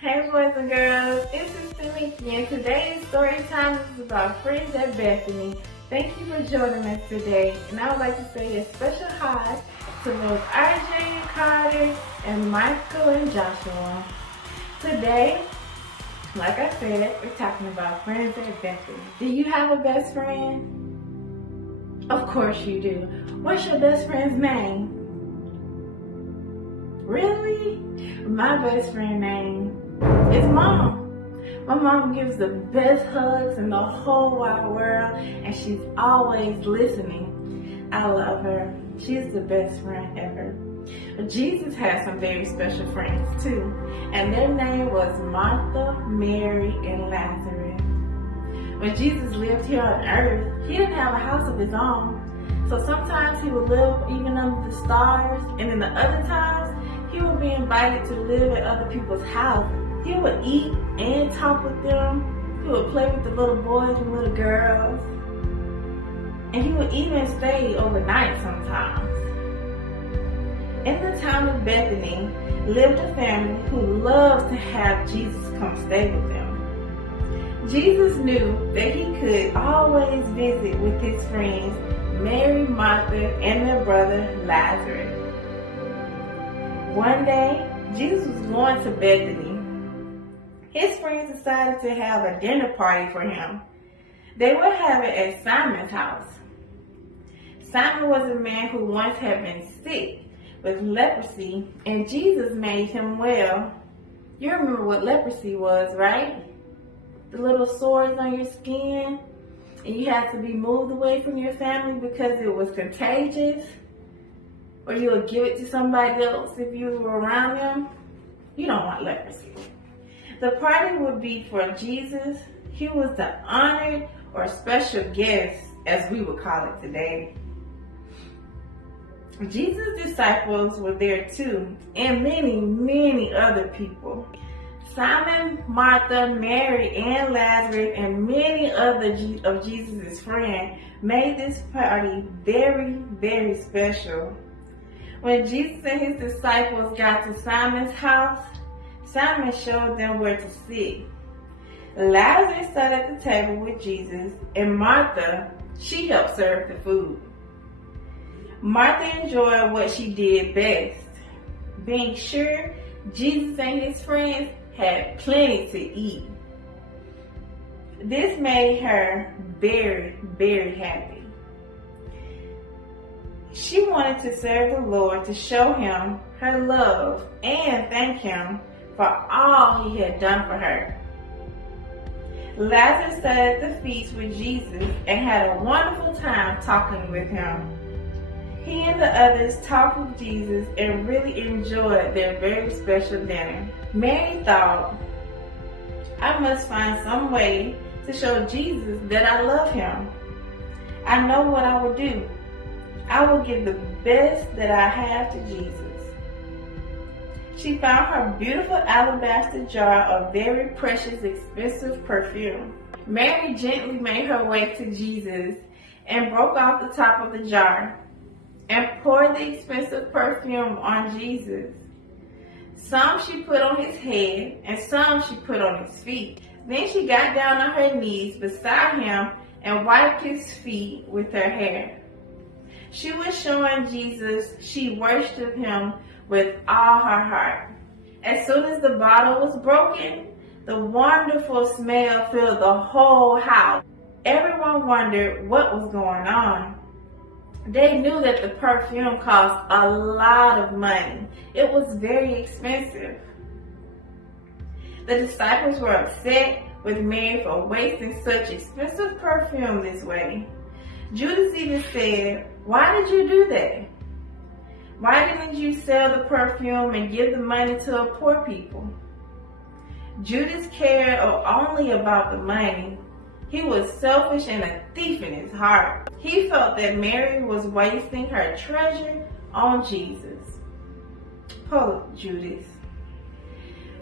Hey boys and girls, it's Bethany and today's story time is about friends at Bethany. Thank you for joining us today, and I would like to say a special hi to both RJ and Carter and Michael and Joshua. Today, like I said, we're talking about friends at Bethany. Do you have a best friend? Of course you do. What's your best friend's name? Really? My best friend's name is Mom. My mom gives the best hugs in the whole wide world, and she's always listening. I love her. She's the best friend ever. But Jesus had some very special friends too, and their name was Martha, Mary, and Lazarus. When Jesus lived here on earth, he didn't have a house of his own. So sometimes he would live even under the stars, and in the other times, he would be invited to live at other people's houses. He would eat and talk with them. He would play with the little boys and little girls. And he would even stay overnight sometimes. In the town of Bethany lived a family who loved to have Jesus come stay with them. Jesus knew that he could always visit with his friends, Mary, Martha, and their brother Lazarus. One day, Jesus was going to Bethany. His friends decided to have a dinner party for him. They would have it at Simon's house. Simon was a man who once had been sick with leprosy, and Jesus made him well. You remember what leprosy was, right? The little sores on your skin, and you had to be moved away from your family because it was contagious, or you would give it to somebody else if you were around them. You don't want leprosy. The party would be for Jesus. He was the honored or special guest, as we would call it today. Jesus' disciples were there too, and many, many other people. Simon, Martha, Mary, and Lazarus, and many other of Jesus' friends made this party very, very special. When Jesus and his disciples got to Simon's house, Simon showed them where to sit. Lazarus sat at the table with Jesus, and Martha, she helped serve the food. Martha enjoyed what she did best, being sure Jesus and his friends had plenty to eat. This made her very, very happy. She wanted to serve the Lord to show him her love and thank him for all he had done for her. Lazarus sat at the feast with Jesus and had a wonderful time talking with him. He and the others talked with Jesus and really enjoyed their very special dinner. Mary thought, I must find some way to show Jesus that I love him. I know what I will do. I will give the best that I have to Jesus. She found her beautiful alabaster jar of very precious, expensive perfume. Mary gently made her way to Jesus and broke off the top of the jar and poured the expensive perfume on Jesus. Some she put on his head and some she put on his feet. Then she got down on her knees beside him and wiped his feet with her hair. She was showing Jesus she worshiped him with all her heart. As soon as the bottle was broken, the wonderful smell filled the whole house. Everyone wondered what was going on. They knew that the perfume cost a lot of money. It was very expensive. The disciples were upset with Mary for wasting such expensive perfume this way. Judas even said, why did you do that? Why didn't you sell the perfume and give the money to the poor people? Judas cared only about the money. He was selfish and a thief in his heart. He felt that Mary was wasting her treasure on Jesus. Poor Judas.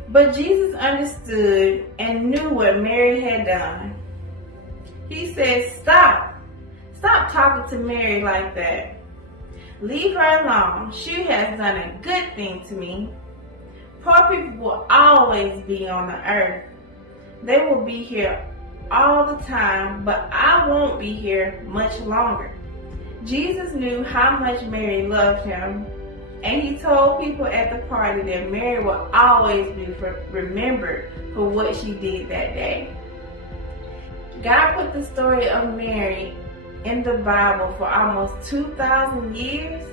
But Jesus understood and knew what Mary had done. He said, Stop talking to Mary like that. Leave her alone. She has done a good thing to me. Poor people will always be on the earth. They will be here all the time, but I won't be here much longer. Jesus knew how much Mary loved him, and he told people at the party that Mary will always be remembered for what she did that day. God put the story of Mary in the Bible for almost 2,000 years.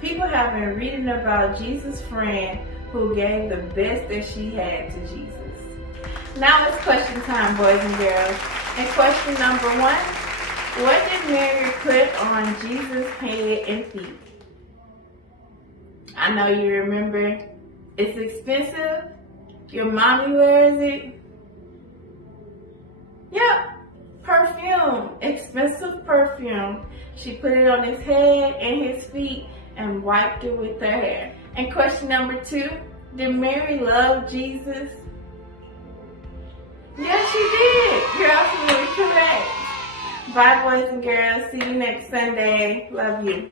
People have been reading about Jesus' friend who gave the best that she had to Jesus. Now it's question time, boys and girls. And question number 1, what did Mary put on Jesus' head and feet? I know you remember. It's expensive. Your mommy wears it. Yep, perfume, expensive perfume. She put it on his head and his feet and wiped it with her hair. And question number 2, did Mary love Jesus? Yes, she did. You're absolutely correct. Bye, boys and girls. See you next Sunday. Love you.